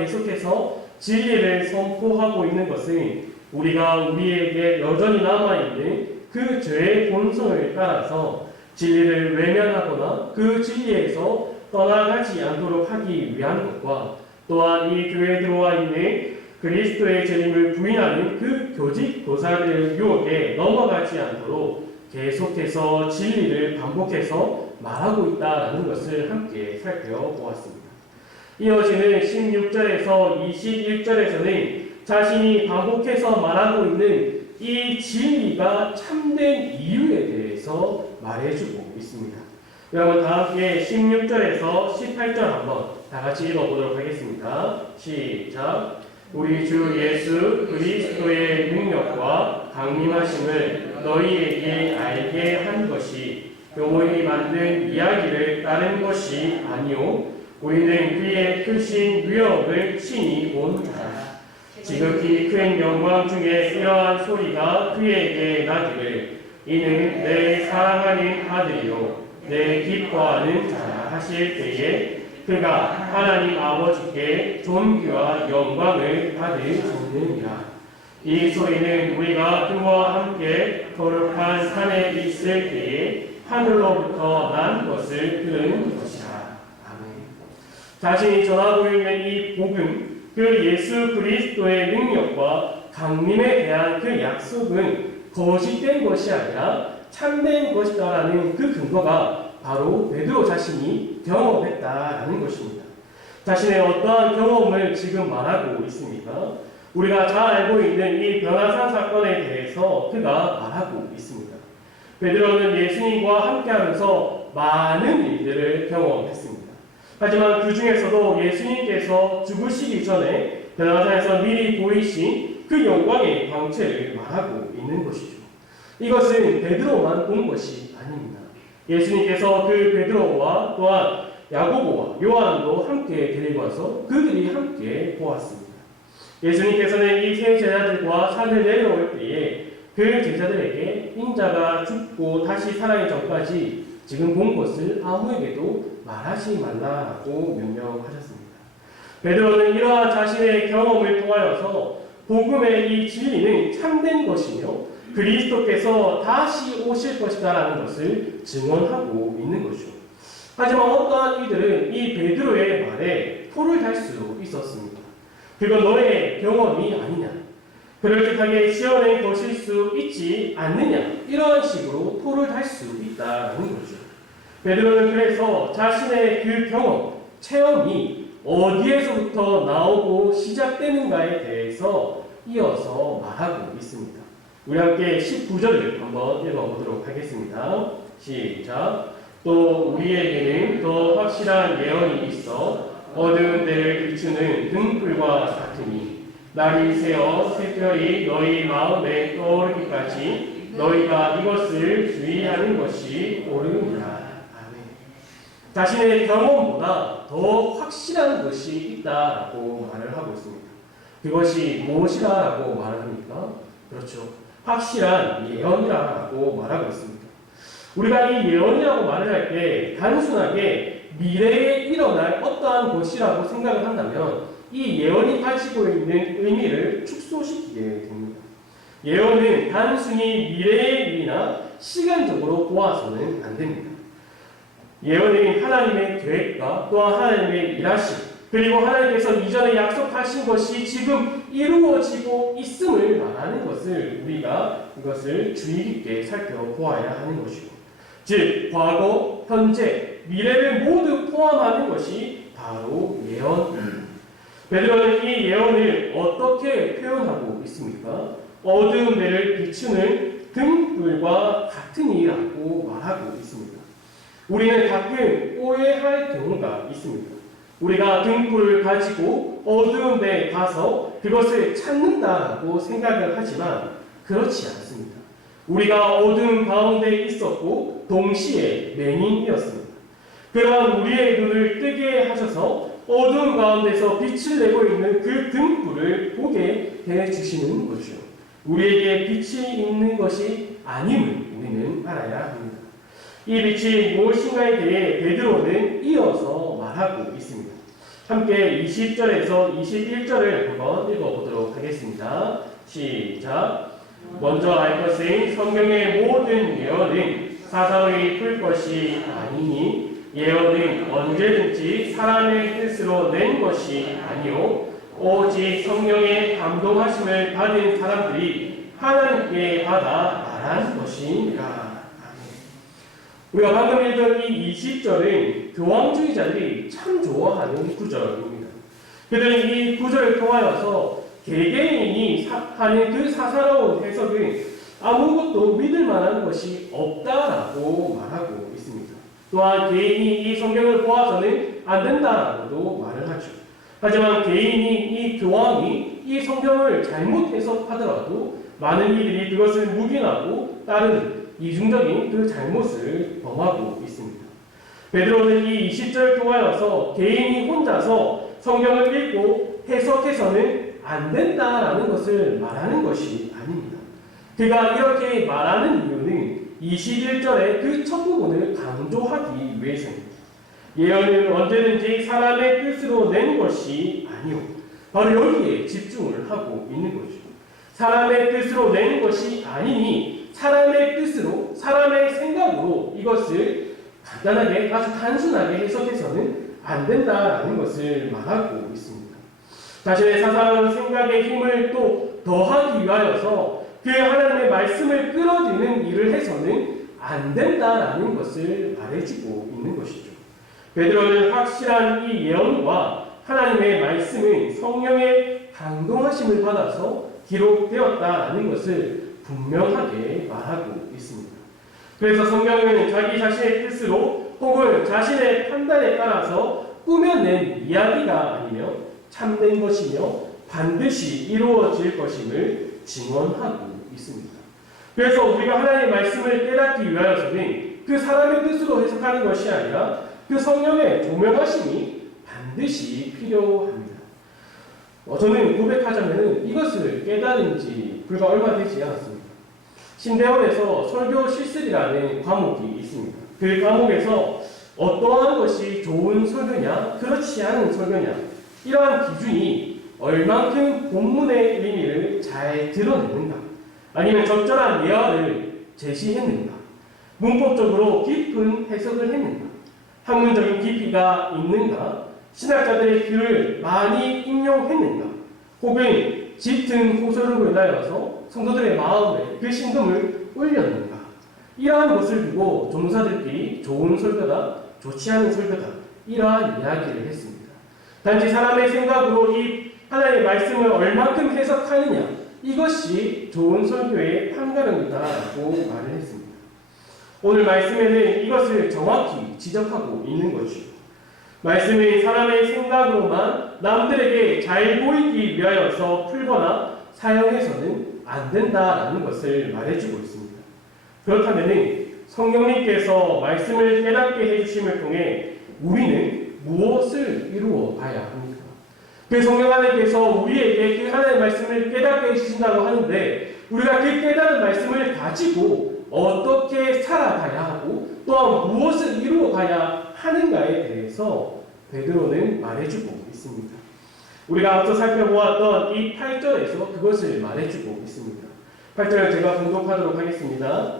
계속해서 진리를 선포하고 있는 것은 우리가 우리에게 여전히 남아있는 그 죄의 본성을 따라서 진리를 외면하거나 그 진리에서 떠나가지 않도록 하기 위한 것과 또한 이 교회에 들어와 있는 그리스도의 재림을 부인하는 그 교직 교사들의 유혹에 넘어가지 않도록 계속해서 진리를 반복해서 말하고 있다는 것을 함께 살펴보았습니다. 이어지는 16절에서 21절에서는 자신이 반복해서 말하고 있는 이 진리가 참된 이유에 대해서 말해주고 있습니다. 여러분 다 함께 16절에서 18절 한번 다 같이 읽어보도록 하겠습니다. 시작. 우리 주 예수 그리스도의 능력과 강림하심을 너희에게 알게 한 것이 교모이 만든 이야기를 따른 것이 아니오. 우리는 그의 크신 위엄을 친히 본 자라. 지극히 큰 영광 중에 이러한 소리가 그에게 나기를 이는 내 사랑하는 아들이요 내 기뻐하는 자라 하실 때에 그가 하나님 아버지께 존귀와 영광을 받으셨느니라. 이 소리는 우리가 그와 함께 거룩한 산에 있을 때에 하늘로부터 난 것을 들은 것이라. 아멘. 자신이 전하고 있는 이 복음, 그 예수 그리스도의 능력과 강림에 대한 그 약속은 거짓된 것이 아니라 참된 것이다라는 그 근거가 바로 베드로 자신이 경험했다라는 것입니다. 자신의 어떠한 경험을 지금 말하고 있습니까? 우리가 잘 알고 있는 이 변화산 사건에 대해서 그가 말하고 있습니다. 베드로는 예수님과 함께하면서 많은 일들을 경험했습니다. 하지만 그 중에서도 예수님께서 죽으시기 전에 변화산에서 미리 보이신 그 영광의 광채를 말하고 있는 것이죠. 이것은 베드로만 본 것이 아닙니다. 예수님께서 그 베드로와 또한 야고보와 요한도 함께 데리고 와서 그들이 함께 보았습니다. 예수님께서는 이 세 제자들과 산을 내려올 때에 그 제자들에게 인자가 죽고 다시 살아나기 전까지 지금 본 것을 아무에게도 말하지 말라라고 명령하셨습니다. 베드로는 이러한 자신의 경험을 통하여서 복음의 이 진리는 참된 것이며 그리스도께서 다시 오실 것이다라는 것을 증언하고 있는 것이죠. 하지만 어떠한 이들은 이 베드로의 말에 토를 달 수 있었습니다. 그건 너의 경험이 아니냐, 그럴듯하게 지어낸 것일 수 있지 않느냐, 이런 식으로 토를 달 수 있다는 거죠. 베드로는 그래서 자신의 그 경험, 체험이 어디에서부터 나오고 시작되는가에 대해서 이어서 말하고 있습니다. 우리 함께 19절을 한번 읽어보도록 하겠습니다. 시작. 또 우리에게는 더 확실한 예언이 있어 어두운 데를 비추는 등불과 같으니 날이 새어 새별이 너희 마음에 떠오르기까지 너희가 이것을 주의하는 것이 옳으니라. 아멘. 자신의 경험보다 더 확실한 것이 있다라고 말을 하고 있습니다. 그것이 무엇이라고 말합니까? 그렇죠. 확실한 예언이라고 말하고 있습니다. 우리가 이 예언이라고 말을 할 때 단순하게 미래에 일어날 어떠한 것이라고 생각을 한다면 이 예언이 가지고 있는 의미를 축소시키게 됩니다. 예언은 단순히 미래의 일이나 시간적으로 보아서는 안 됩니다. 예언은 하나님의 계획과 또한 하나님의 일하심, 그리고 하나님께서 이전에 약속하신 것이 지금 이루어지고 있음을 말하는 것을 우리가 이것을 주의 깊게 살펴보아야 하는 것이고, 즉 과거, 현재, 미래를 모두 포함하는 것이 바로 예언입니다. 베드로는 이 예언을 어떻게 표현하고 있습니까? 어두운 데를 비추는 등불과 같으니라고 말하고 있습니다. 우리는 가끔 오해할 경우가 있습니다. 우리가 등불을 가지고 어두운 데에 가서 그것을 찾는다고 생각을 하지만 그렇지 않습니다. 우리가 어두운 가운데 있었고 동시에 맹인이었습니다. 그러한 우리의 눈을 뜨게 하셔서 어두운 가운데서 빛을 내고 있는 그 등불을 보게 해주시는 것이요, 우리에게 빛이 있는 것이 아님을 우리는 알아야 합니다. 이 빛이 무엇인가에 대해 베드로는 이어서 말하고 있습니다. 함께 20절에서 21절을 한번 읽어보도록 하겠습니다. 시작. 먼저 알 것은 성경의 모든 예언은 사사의 풀 것이 아니니 예언은 언제든지 사람의 뜻으로 낸 것이 아니요 오직 성령의 감동하심을 받은 사람들이 하나님께 받아 말한 것이니라. 우리가 방금 읽은 이 20절은 교황주의자들이 참 좋아하는 구절입니다. 그들은 이 구절을 통하여서 개개인이 하는 그 사사로운 해석은 아무것도 믿을 만한 것이 없다라고 말하고 있습니다. 또한 개인이 이 성경을 보아서는 안 된다라고도 말을 하죠. 하지만 개인이 이 교황이 이 성경을 잘못 해석하더라도 많은 이들이 그것을 묵인하고 따르는 이중적인 그 잘못을 범하고 있습니다. 베드로는 이 20절 통하여서 개인이 혼자서 성경을 읽고 해석해서는 안 된다라는 것을 말하는 것이 아닙니다. 그가 이렇게 말하는 이유는 21절의 그 첫 부분을 강조하기 위해서입니다. 예언은 언제든지 사람의 뜻으로 낸 것이 아니오. 바로 여기에 집중을 하고 있는 거죠. 사람의 뜻으로 낸 것이 아니니 사람의 뜻으로, 사람의 생각으로 이것을 간단하게, 아주 단순하게 해석해서는 안 된다라는 것을 말하고 있습니다. 자신의 사사로운 생각의 힘을 또 더하기 위하여서 그 하나님의 말씀을 끌어들이는 일을 해서는 안 된다라는 것을 말해주고 있는 것이죠. 베드로는 확실한 이 예언과 하나님의 말씀은 성령의 감동하심을 받아서 기록되었다라는 것을 분명하게 말하고 있습니다. 그래서 성경은 자기 자신의 뜻으로 혹은 자신의 판단에 따라서 꾸며낸 이야기가 아니며 참된 것이며 반드시 이루어질 것임을 증언하고 있습니다. 그래서 우리가 하나님의 말씀을 깨닫기 위하여서는 그 사람의 뜻으로 해석하는 것이 아니라 그 성령의 조명하심이 반드시 필요합니다. 저는 고백하자면 이것을 깨달은 지 불과 얼마 되지 않았습니다. 신대원에서 설교 실습이라는 과목이 있습니다. 그 과목에서 어떠한 것이 좋은 설교냐, 그렇지 않은 설교냐, 이러한 기준이 얼만큼 본문의 의미를 잘 드러내는가, 아니면 적절한 예언을 제시했는가, 문법적으로 깊은 해석을 했는가, 학문적인 깊이가 있는가, 신학자들의 글을 많이 인용했는가, 혹은 짙은 호소를 인하여서 성도들의 마음에 그 신금을 올렸는가, 이러한 것을 두고 종사들끼리 좋은 설교다, 좋지 않은 설교다, 이러한 이야기를 했습니다. 단지 사람의 생각으로 이 하나님의 말씀을 얼만큼 해석하느냐, 이것이 좋은 설교의 판가름이다라고 말을 했습니다. 오늘 말씀에는 이것을 정확히 지적하고 있는 것이죠. 말씀이 사람의 생각으로만 남들에게 잘 보이기 위하여서 풀거나 사용해서는 안 된다라는 것을 말해주고 있습니다. 그렇다면 성령님께서 말씀을 깨닫게 해주심을 통해 우리는 무엇을 이루어 가야 합니까? 그 성령 하나님께서 우리에게 그 하나님의 말씀을 깨닫게 해주신다고 하는데 우리가 그 깨달은 말씀을 가지고 어떻게 살아가야 하고 또한 무엇을 이루어 가야 하는가에 대해서 베드로는 말해주고 있습니다. 우리가 앞서 살펴보았던 이 8절에서 그것을 말해주고 있습니다. 8절을 제가 봉독하도록 하겠습니다.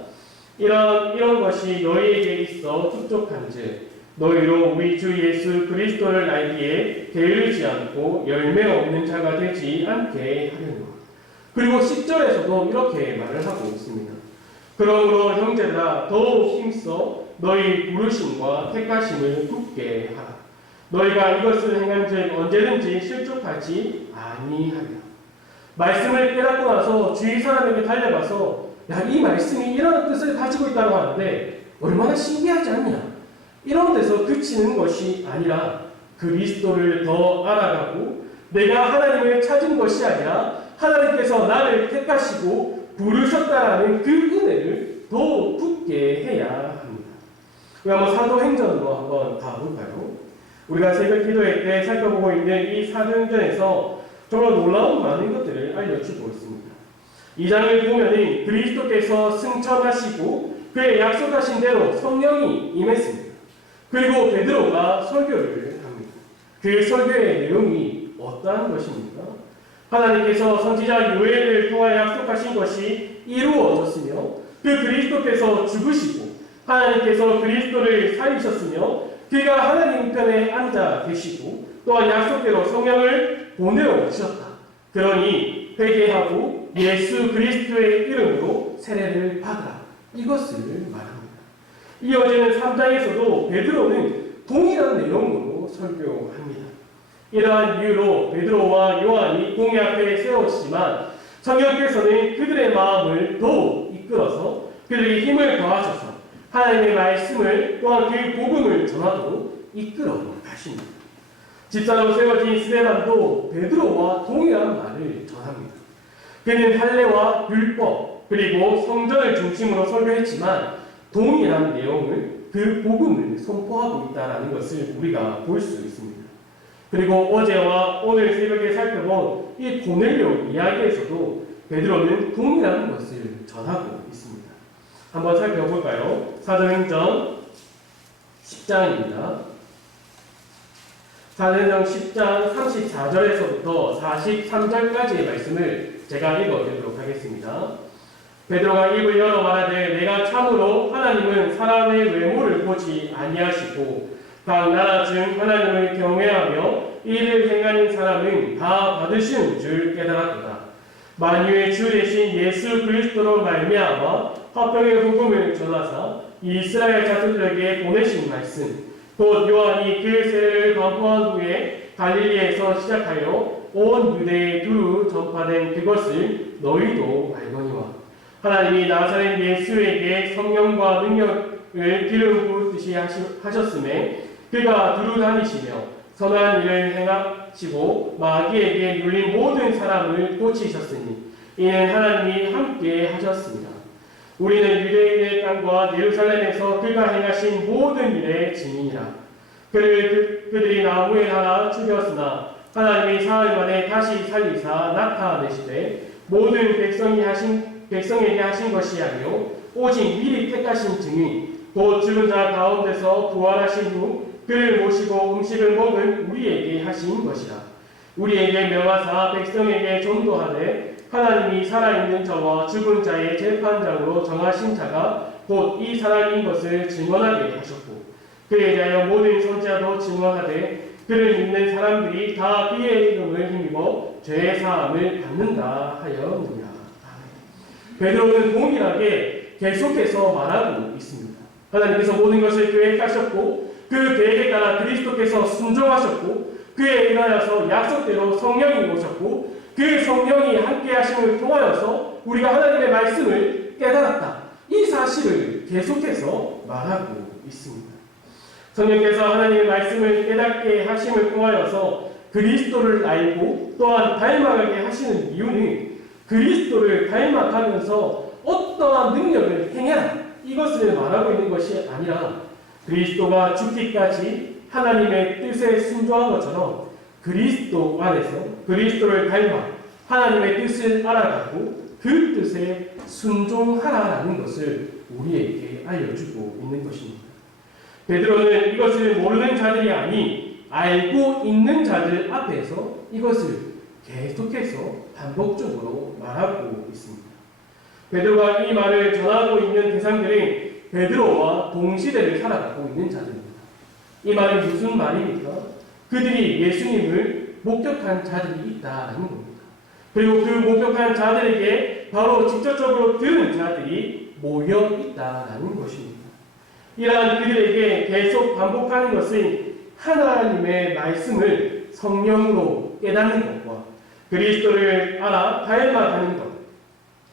이런 것이 너희에게 있어 축적한즉 너희로 우리 주 예수 그리스도를 알기에 게으르지 않고 열매 없는 자가 되지 않게 하려노라. 그리고 10절에서도 이렇게 말을 하고 있습니다. 그러므로 형제들아 더욱 힘써 너희 부르심과 택하심을 굳게 하라. 너희가 이것을 행한즉 언제든지 실족하지 아니하리라. 말씀을 깨닫고 나서 주위 사람에게 달려가서 야, 이 말씀이 이런 뜻을 가지고 있다고 하는데 얼마나 신기하지 않냐? 이런 데서 그치는 것이 아니라 그리스도를 더 알아가고 내가 하나님을 찾은 것이 아니라 하나님께서 나를 택하시고 부르셨다라는 그 은혜를 더 굳게 해야 합니다. 우리 한번 사도행전으로 한번 가볼까요? 우리가 새벽 기도회 때 살펴보고 있는 이 사도행전에서 정말 놀라운 많은 것들을 알려주고 있습니다. 2장을 보면 그리스도께서 승천하시고 그의 약속하신 대로 성령이 임했습니다. 그리고 베드로가 설교를 합니다. 그 설교의 내용이 어떠한 것입니까? 하나님께서 선지자 요엘을 통하여 약속하신 것이 이루어졌으며 그 그리스도께서 죽으시고 하나님께서 그리스도를 살리셨으며 그가 하나님 편에 앉아 계시고 또한 약속대로 성령을 보내어 주셨다. 그러니 회개하고 예수 그리스도의 이름으로 세례를 받으라. 이것을 말합니다. 이어지는 3장에서도 베드로는 동일한 내용으로 설교합니다. 이러한 이유로 베드로와 요한이 공회 앞에 세워지지만 성령께서는 그들의 마음을 더욱 이끌어서 그들에게 힘을 더하셔서 하나님의 말씀을 또한 그 복음을 전하도록 이끌어 가십니다. 집사로 세워진 스데반도 베드로와 동일한 말을 전합니다. 그는 할례와 율법 그리고 성전을 중심으로 설교했지만 동일한 내용을 그 복음을 선포하고 있다는 것을 우리가 볼 수 있습니다. 그리고 어제와 오늘 새벽에 살펴본 이 고넬료 이야기에서도 베드로는 동일한 것을 전하고 있습니다. 한번 살펴볼까요? 사도행전 10장입니다. 사도행전 10장 34절에서부터 43절까지의 말씀을 제가 읽어드리도록 하겠습니다. 베드로가 입을 열어 말하되 내가 참으로 하나님은 사람의 외모를 보지 아니하시고 각 나라 중 하나님을 경외하며 이를 행하는 사람은 다 받으시는 줄 깨달았도다. 만유의 주 되신 예수 그리스도로 말미암아 화평의 복음을 전하사 이스라엘 자손들에게 보내신 말씀 곧 요한이 그 세례를 반포한 후에 갈릴리에서 시작하여 온 유대에 두루 전파된 그것을 너희도 알거니와 하나님이 나사렛 예수에게 성령과 능력을 기름 부으듯이 하셨음에 그가 두루 다니시며 선한 일을 행하시고 마귀에게 눌린 모든 사람을 고치셨으니 이는 하나님이 함께 하셨습니다. 우리는 유대인의 땅과 예루살렘에서 그가 행하신 모든 일의 증인이라. 그들이 나무에 달아 죽였으나 하나님이 사흘 만에 다시 살리사 나타내시되 모든 백성에게 하신 것이 아니요 오직 미리 택하신 증인 곧 죽은 자 가운데서 부활하신 후 그를 모시고 음식을 먹은 우리에게 하신 것이라. 우리에게 명하사 백성에게 전도하되 하나님이 살아있는 자와 죽은 자의 재판장으로 정하신 자가 곧 이 사람인 것을 증언하게 하셨고 그에 대하여 모든 선지자도 증언하되 그를 믿는 사람들이 다 그의 이름을 힘입어 죄 사함을 받는다 하였느니라. 베드로는 동일하게 계속해서 말하고 있습니다. 하나님께서 모든 것을 계획하셨고 그 계획에 따라 그리스도께서 순종하셨고 그에 인하여서 약속대로 성령이 오셨고 그 성령이 함께 하심을 통하여서 우리가 하나님의 말씀을 깨달았다. 이 사실을 계속해서 말하고 있습니다. 성령께서 하나님의 말씀을 깨닫게 하심을 통하여서 그리스도를 알고 또한 닮아가게 하시는 이유는 그리스도를 닮아가면서 어떠한 능력을 행해라 이것을 말하고 있는 것이 아니라 그리스도가 죽기까지 하나님의 뜻에 순종한 것처럼 그리스도 안에서 그리스도를 닮아 하나님의 뜻을 알아가고 그 뜻에 순종하라는 것을 우리에게 알려주고 있는 것입니다. 베드로는 이것을 모르는 자들이 아니 알고 있는 자들 앞에서 이것을 계속해서 반복적으로 말하고 있습니다. 베드로가 이 말을 전하고 있는 대상들은 베드로와 동시대를 살아가고 있는 자들입니다. 이 말이 무슨 말입니까? 그들이 예수님을 목격한 자들이 있다는 겁니다. 그리고 그 목격한 자들에게 바로 직접적으로 들은 자들이 모여 있다는 것입니다. 이러한 그들에게 계속 반복하는 것은 하나님의 말씀을 성령으로 깨닫는 것과 그리스도를 알아 닮아가는 것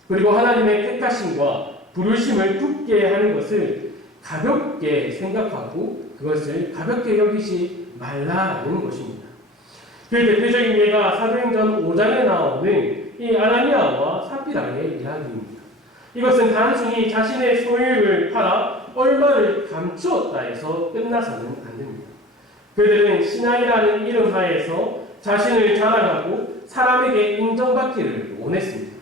그리고 하나님의 택하심과 부르심을 굳게 하는 것을 가볍게 생각하고 그것을 가볍게 여기지 말라는 것입니다. 그 대표적인 예가 사도행전 5장에 나오는 이 아나니아와 삽비라의 이야기입니다. 이것은 단순히 자신의 소유를 팔아 얼마를 감추었다 해서 끝나서는 안 됩니다. 그들은 신앙이라는 이름 하에서 자신을 자랑하고 사람에게 인정받기를 원했습니다.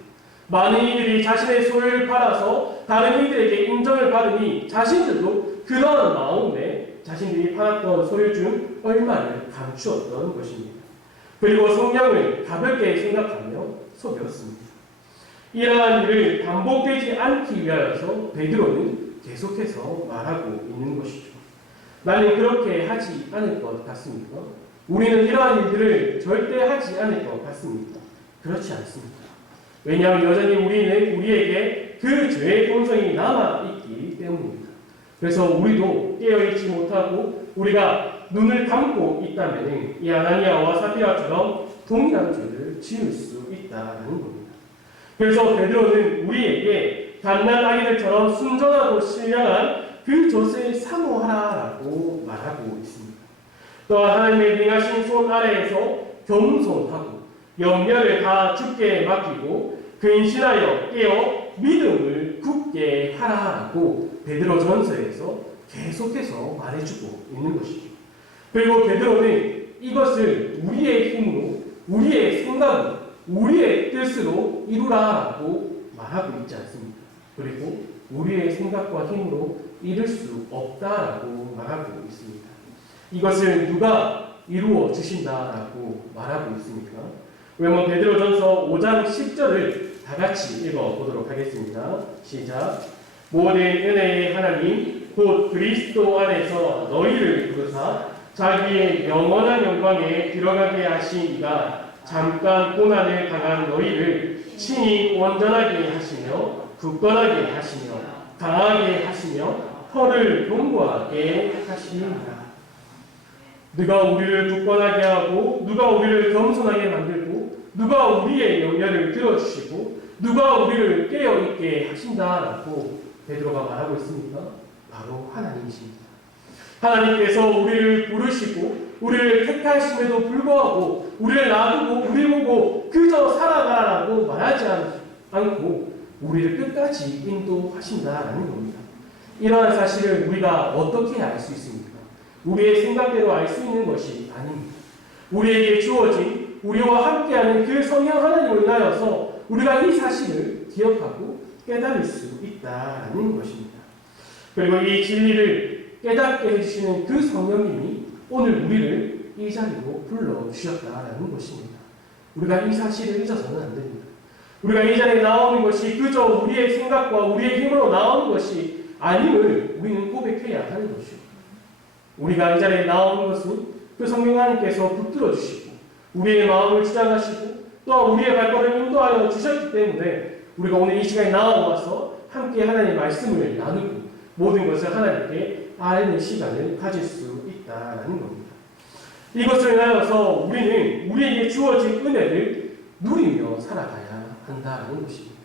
많은 이들이 자신의 소유를 팔아서 다른 이들에게 인정을 받으니 자신들도 그러한 마음에 자신들이 팔았던 소유 중 얼마를 감추었던 것입니다. 그리고 성령을 가볍게 생각하며 속였습니다. 이러한 일을 반복되지 않기 위하여서 베드로는 계속해서 말하고 있는 것이죠. 나는 그렇게 하지 않을 것 같습니까? 우리는 이러한 일들을 절대 하지 않을 것 같습니까? 그렇지 않습니다. 왜냐하면 여전히 우리는 우리에게 그 죄의 본성이 남아있기 때문입니다. 그래서 우리도 깨어있지 못하고 우리가 눈을 감고 있다면 이 아나니아와 사피라처럼 동일한 죄를 지을 수 있다는 겁니다. 그래서 베드로는 우리에게 갓난 아기들처럼 순전하고 신령한 그 젖을 사모하라라고 말하고 있습니다. 또한 하나님의 능하신 손 아래에서 겸손하고 염려를 다 주께 맡기고 근신하여 깨어 믿음을 굳게 하라라고 베드로전서에서 계속해서 말해주고 있는 것이죠. 그리고 베드로는 이것을 우리의 힘으로, 우리의 생각으로, 우리의 뜻으로 이루라라고 말하고 있지 않습니다. 그리고 우리의 생각과 힘으로 이룰 수 없다라고 말하고 있습니다. 이것을 누가 이루어 주신다라고 말하고 있습니까? 왜냐면 베드로전서 5장 10절을 다 같이 읽어보도록 하겠습니다. 시작. 모든 은혜의 하나님 곧 그리스도 안에서 너희를 부르사 자기의 영원한 영광에 들어가게 하신 이가 잠깐 고난을 당한 너희를 친히 온전하게 하시며 굳건하게 하시며 강하게 하시며 혀를 견고하게 하시니라. 누가 우리를 굳건하게 하고 누가 우리를 겸손하게 만들고 누가 우리의 염려를 들어주시고 누가 우리를 깨어있게 하신다라고 베드로가 말하고 있습니까? 바로 하나님이십니다. 하나님께서 우리를 부르시고 우리를 택하심에도 불구하고 우리를 놔두고 우리 보고 그저 살아가라고 말하지 않고 우리를 끝까지 인도하신다라는 겁니다. 이러한 사실을 우리가 어떻게 알 수 있습니까? 우리의 생각대로 알 수 있는 것이 아닙니다. 우리에게 주어진 우리와 함께하는 그 성령 하나님을 인하여서 우리가 이 사실을 기억하고 깨달을 수 있다는 것입니다. 그리고 이 진리를 깨닫게 해주시는 그 성령님이 오늘 우리를 이 자리로 불러주셨다는 것입니다. 우리가 이 사실을 잊어서는 안 됩니다. 우리가 이 자리에 나오는 것이 그저 우리의 생각과 우리의 힘으로 나오는 것이 아님을 우리는 고백해야 하는 것이죠. 우리가 이 자리에 나오는 것은 그 성령 하나님께서 붙들어 주시고 우리의 마음을 주장하시고 또 우리의 발걸음을 인도하여 주셨기 때문에 우리가 오늘 이 시간에 나와서 함께 하나님의 말씀을 나누고 모든 것을 하나님께 아뢰는 시간을 가질 수 있다는 겁니다. 이것을 인하여서 우리는 우리에게 주어진 은혜를 누리며 살아가야 한다는 것입니다.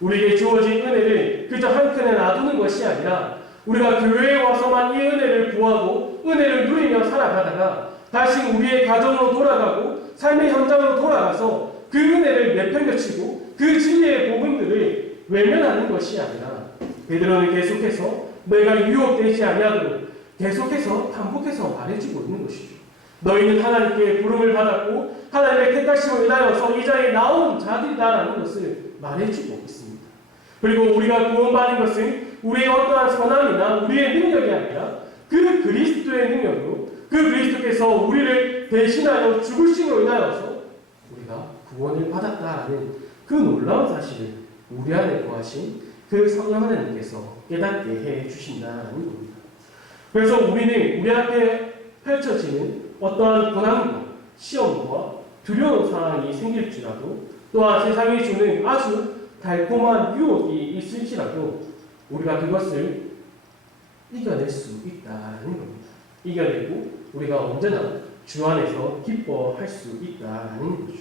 우리에게 주어진 은혜를 그저 한켠에 놔두는 것이 아니라 우리가 교회에 와서만 이 은혜를 구하고 은혜를 누리며 살아가다가 다시 우리의 가정으로 돌아가고 삶의 현장으로 돌아가서 그 은혜를 내팽개치고 그 진리의 복음들을 외면하는 것이 아니라 베드로는 계속해서 너희가 유혹되지 아니하도록 계속해서 반복해서 말해주고 있는 것이죠. 너희는 하나님께 부름을 받았고 하나님의 택하심을 인하여서 이 자리에 나온 자들이다라는 것을 말해주고 있습니다. 그리고 우리가 구원받은 것은 우리의 어떠한 선함이나 우리의 능력이 아니라 그 그리스도의 능력으로 그 그리스도께서 우리를 대신하여 죽으심으로 인하여서 우리가 구원을 받았다라는 그 놀라운 사실을 우리 안에 거하신 그 성령 하나님께서 깨닫게 해 주신다는 겁니다. 그래서 우리는 우리 앞에 펼쳐지는 어떠한 고난과 시험과 두려운 상황이 생길지라도 또한 세상이 주는 아주 달콤한 유혹이 있을지라도 우리가 그것을 이겨낼 수 있다는 겁니다. 이겨내고 우리가 언제나 주 안에서 기뻐할 수 있다는 거죠.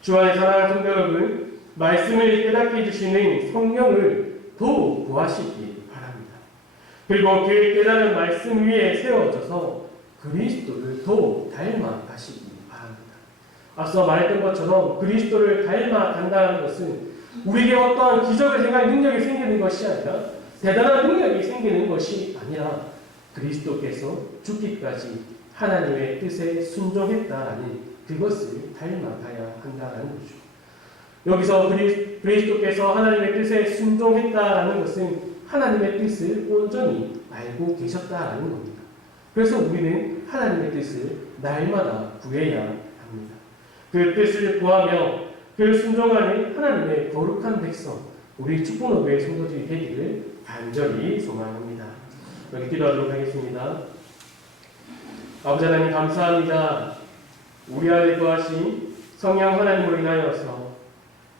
주 안에 사랑하는 성도 여러분, 말씀을 깨닫게 해주시는 성령을 더욱 구하시기 바랍니다. 그리고 그 깨달은 말씀 위에 세워져서 그리스도를 더욱 닮아가시기 바랍니다. 앞서 말했던 것처럼 그리스도를 닮아간다는 것은 우리에게 어떠한 기적을 행할 능력이 생기는 것이 아니라 대단한 능력이 생기는 것이 아니라 그리스도께서 죽기까지 하나님의 뜻에 순종했다라는 그것을 닮아가야 한다는 거죠. 여기서 그리스도께서 하나님의 뜻에 순종했다라는 것은 하나님의 뜻을 온전히 알고 계셨다라는 겁니다. 그래서 우리는 하나님의 뜻을 날마다 구해야 합니다. 그 뜻을 구하며 그 순종하는 하나님의 거룩한 백성, 우리 축복노교의 성도들이 되기를 간절히 소망합니다. 여기 기도하도록 하겠습니다. 아버지 하나님 감사합니다. 우리 안에 거하신 성령 하나님으로 인하여서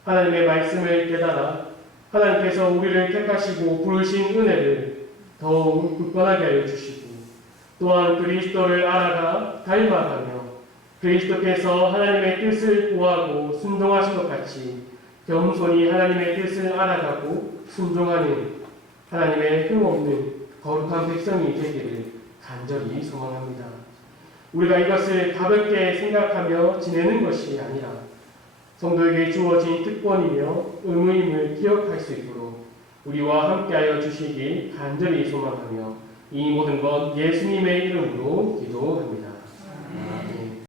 하나님의 말씀을 깨달아 하나님께서 우리를 택하시고 부르신 은혜를 더욱 굳건하게 하여 주시고 또한 그리스도를 알아가 닮아가며 그리스도께서 하나님의 뜻을 구하고 순종하신 것 같이 겸손히 하나님의 뜻을 알아가고 순종하는 하나님의 흠없는 거룩한 백성이 되기를 간절히 소망합니다. 우리가 이것을 가볍게 생각하며 지내는 것이 아니라 성도에게 주어진 특권이며 의무임을 기억할 수 있도록 우리와 함께하여 주시기 간절히 소망하며 이 모든 것 예수님의 이름으로 기도합니다. 아멘.